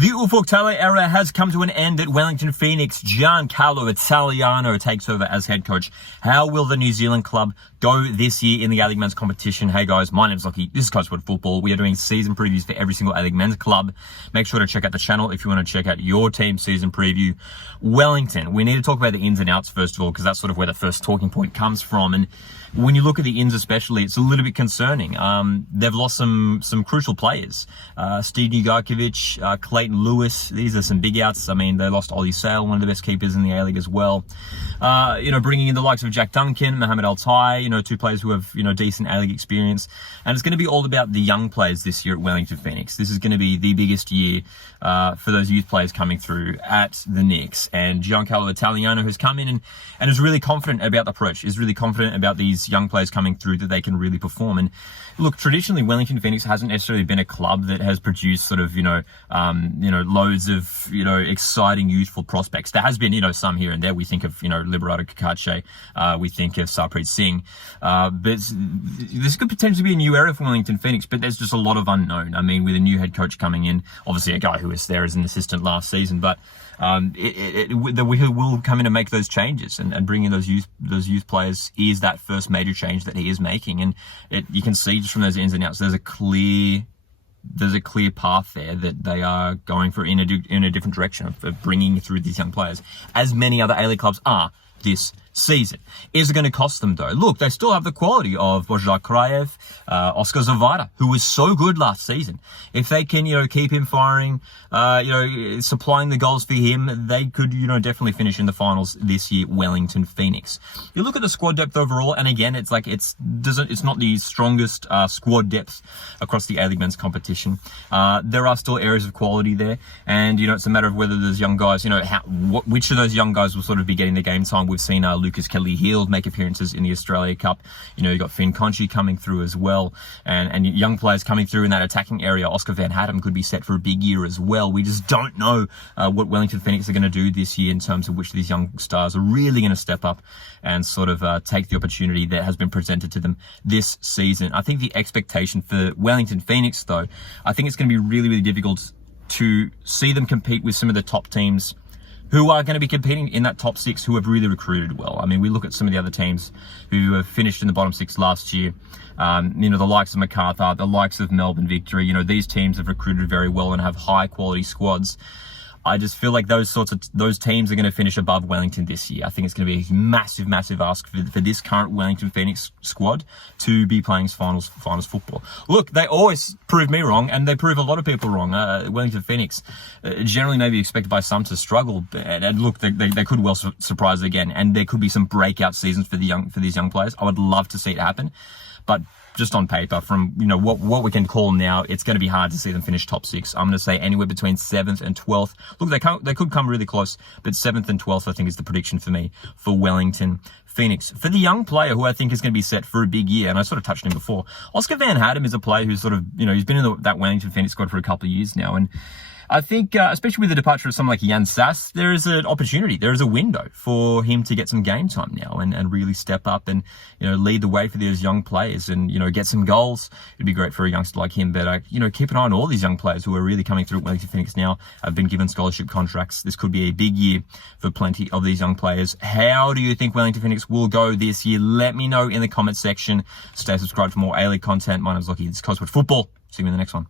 The Ufuk Talay era has come to an end at Wellington Phoenix. Giancarlo Italiano takes over as head coach. How will the New Zealand club go this year in the A-League men's competition? Hey guys, my name's Lockie. This is Coach Ufuk Football. We are doing season previews for every single A-League men's club. Make sure to check out the channel if you want to check out your team's season preview. Wellington, we need to talk about the ins and outs first of all, because that's sort of where the first talking point comes from. And when you look at the ins especially, it's a little bit concerning. They've lost some crucial players. Steve Ugarkovic, Clayton Lewis, these are some big outs. I mean, they lost Ollie Sale, one of the best keepers in the A-League as well. Bringing in the likes of Jack Duncan, Mohamed Altai, two players who have, decent A-League experience. And it's going to be all about the young players this year at Wellington Phoenix. This is going to be the biggest year for those youth players coming through at the Knicks. And Giancarlo Italiano has come in and is really confident about the approach, is really confident about these young players coming through that they can really perform. And look, traditionally, Wellington Phoenix hasn't necessarily been a club that has produced sort of, loads of, exciting youthful prospects. There has been, some here and there. We think of, Liberato Kakache. We think of Sarpreet Singh. But this could potentially be a new era for Wellington Phoenix, but there's just a lot of unknown. I mean, with a new head coach coming in, obviously a guy who was there as an assistant last season, but we will come in and make those changes and bring in those youth players is that first major change that he is making. And you can see just from those ins and outs, there's a clear path there that they are going for in a different direction of bringing through these young players, as many other A-League clubs are this season. Is it going to cost them though? Look, they still have the quality of Božidar Krajev, Oscar Zavada, who was so good last season. If they can, keep him firing, supplying the goals for him, they could, definitely finish in the finals this year, Wellington Phoenix. You look at the squad depth overall, and again, it's not the strongest squad depth across the A-League men's competition. There are still areas of quality there, and it's a matter of whether those young guys, which of those young guys will sort of be getting the game time. We've seen Lucas Kelly-Heald make appearances in the Australia Cup. You've got Finn Conchi coming through as well, and young players coming through in that attacking area. Oscar Van Hattem could be set for a big year as well. We just don't know what Wellington Phoenix are going to do this year in terms of which of these young stars are really going to step up and sort of take the opportunity that has been presented to them this season. I think the expectation for Wellington Phoenix, though, I think it's going to be really, really difficult to see them compete with some of the top teams who are going to be competing in that top six, who have really recruited well. I mean, we look at some of the other teams who have finished in the bottom six last year. The likes of MacArthur, the likes of Melbourne Victory. These teams have recruited very well and have high quality squads. I just feel like those teams are going to finish above Wellington this year. I think it's going to be a massive, massive ask for this current Wellington Phoenix squad to be playing finals football. Look, they always prove me wrong, and they prove a lot of people wrong. Wellington Phoenix generally maybe expected by some to struggle, and look, they could well surprise again, and there could be some breakout seasons for these young players. I would love to see it happen, but just on paper, from what we can call now, it's going to be hard to see them finish top six. I'm going to say anywhere between 7th and 12th. Look, they could come really close, but 7th and 12th, I think, is the prediction for me for Wellington Phoenix. For the young player who I think is going to be set for a big year, and I sort of touched on him before, Oscar Van Hattem is a player who's sort of, he's been in that Wellington Phoenix squad for a couple of years now, and I think, especially with the departure of someone like Jan Sass, there is an opportunity, there is a window for him to get some game time now and really step up and, lead the way for those young players and, get some goals. It'd be great for a youngster like him. But, keep an eye on all these young players who are really coming through at Wellington Phoenix now, have been given scholarship contracts. This could be a big year for plenty of these young players. How do you think Wellington Phoenix will go this year? Let me know in the comment section. Stay subscribed for more A-League content. My name's Lockie. This is Coach Ufuk Football. See you in the next one.